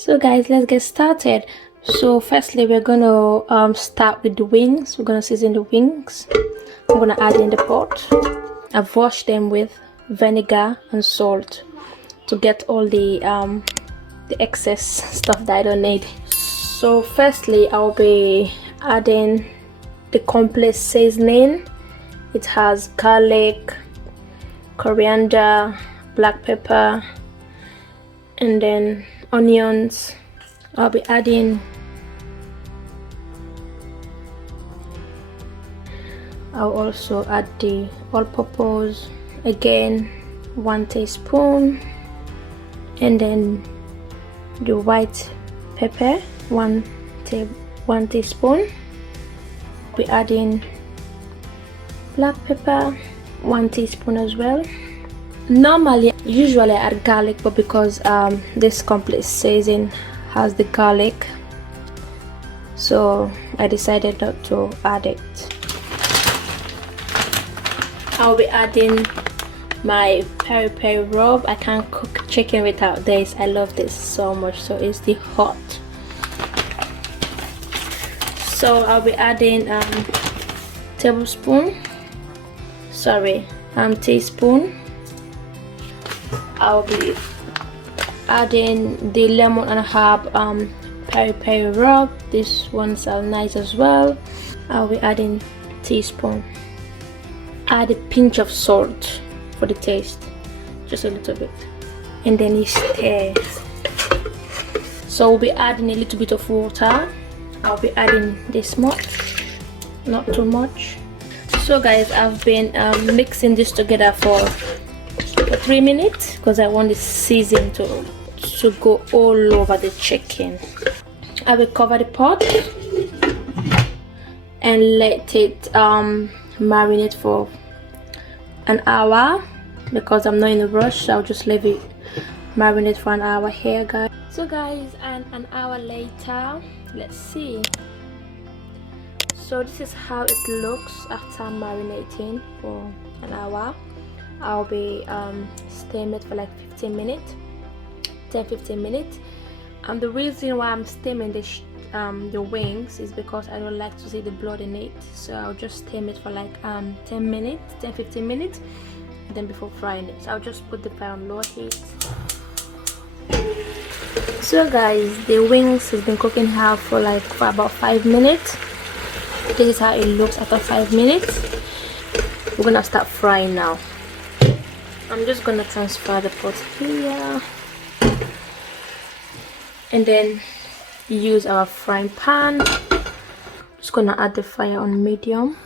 So guys, let's get started. So firstly, we're gonna start with the wings. We're gonna season the wings. I'm gonna add in the pot. I've washed them with vinegar and salt to get all the excess stuff that I don't need. So firstly, I'll be adding the complex seasoning. It has garlic, coriander, black pepper, and then onions. I'll be adding I'll also add the all-purpose, again 1 teaspoon, and then the white pepper 1 teaspoon. I'll be adding black pepper 1 teaspoon as well. Usually I add garlic, but because this complex seasoning has the garlic, so I decided not to add it. I'll be adding my Peri Peri Rub. I can't cook chicken without this. I love this so much. So it's the hot. So I'll be adding teaspoon. I'll be adding the lemon and a half Peri Peri Rub. These ones are nice as well. I'll be adding teaspoon. Add a pinch of salt for the taste, just a little bit, and then you stir. So we'll be adding a little bit of water. I'll be adding this much, not too much. So guys, I've been mixing this together for 3 minutes because I want the seasoning to go all over the chicken. I will cover the pot and let it marinate for an hour because I'm not in a rush, so I'll just leave it marinate for an hour here, guys. So guys, and an hour later, let's see. So this is how it looks after marinating for an hour. I'll be steaming it for like 15 minutes, 10-15 minutes. And the reason why I'm steaming the wings is because I don't like to see the blood in it, so I'll just steam it for like 10-15 minutes, and then before frying it. So I'll just put the fire on low heat. So guys, the wings has been cooking here for about 5 minutes. This is how it looks after 5 minutes. We're gonna start frying now. I'm just gonna transfer the pot here, and then use our frying pan. Just gonna add the fire on medium,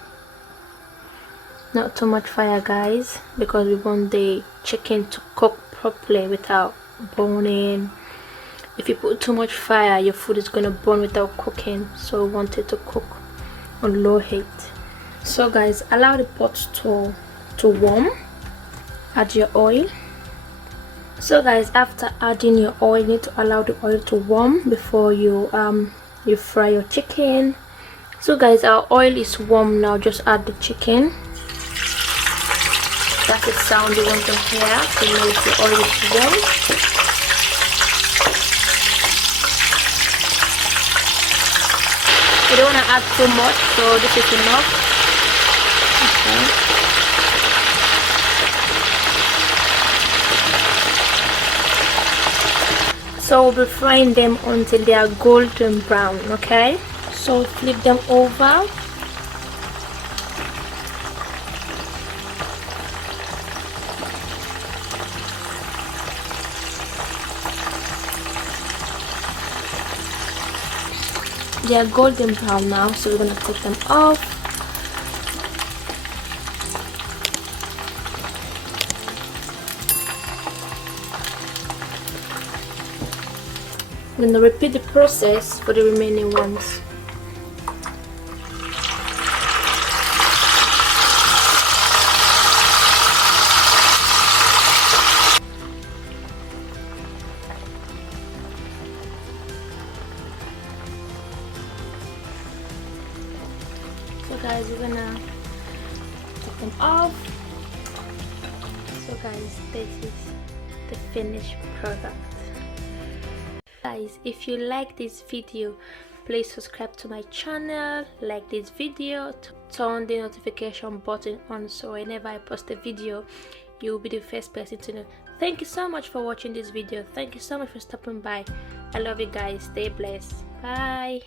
not too much fire, guys, because we want the chicken to cook properly without burning. If you put too much fire, your food is gonna burn without cooking, so we want it to cook on low heat. So guys, allow the pot to warm. Add your oil. So guys, after adding your oil, you need to allow the oil to warm before you fry your chicken. So guys, our oil is warm now. Just add the chicken. That's the sound you want to hear to know if the oil is warm. You don't want to add too much, so this is enough. Okay. So we'll be frying them until they are golden brown. Okay, so flip them over. They are golden brown now, so we're gonna take them off. I'm gonna repeat the process for the remaining ones. So guys, we're gonna take them off. So guys, this is the finished product. Guys, if you like this video, please subscribe to my channel, like this video, turn the notification button on so whenever I post a video you will be the first person to know. Thank you so much for watching this video. Thank you so much for stopping by. I love you guys. Stay blessed. Bye.